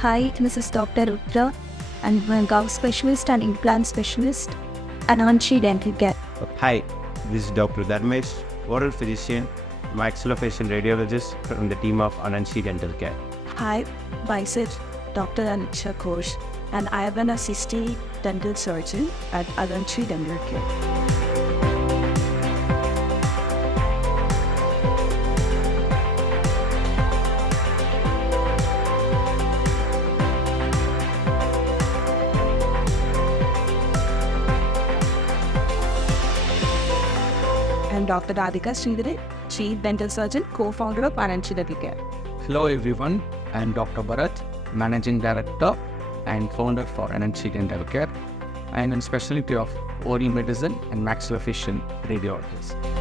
Hi, this is Dr. Rudra, and I'm a gum specialist and implant specialist at Ananshi Dental Care. Hi, this is Dr. Dharmesh, oral physician, maxillofacial radiologist from the team of Ananshi Dental Care. Hi, myself Dr. Anisha Ghosh, and I am an assistant dental surgeon at Ananshidentalcare. I'm Dr. Radhika Sridharan, Chief Dental Surgeon, co-founder of Ananshidentalcare. Hello everyone, I am Dr. Bharath, Managing Director and founder for Ananshidentalcare. I am a specialty of oral medicine and maxillofacial radiologist.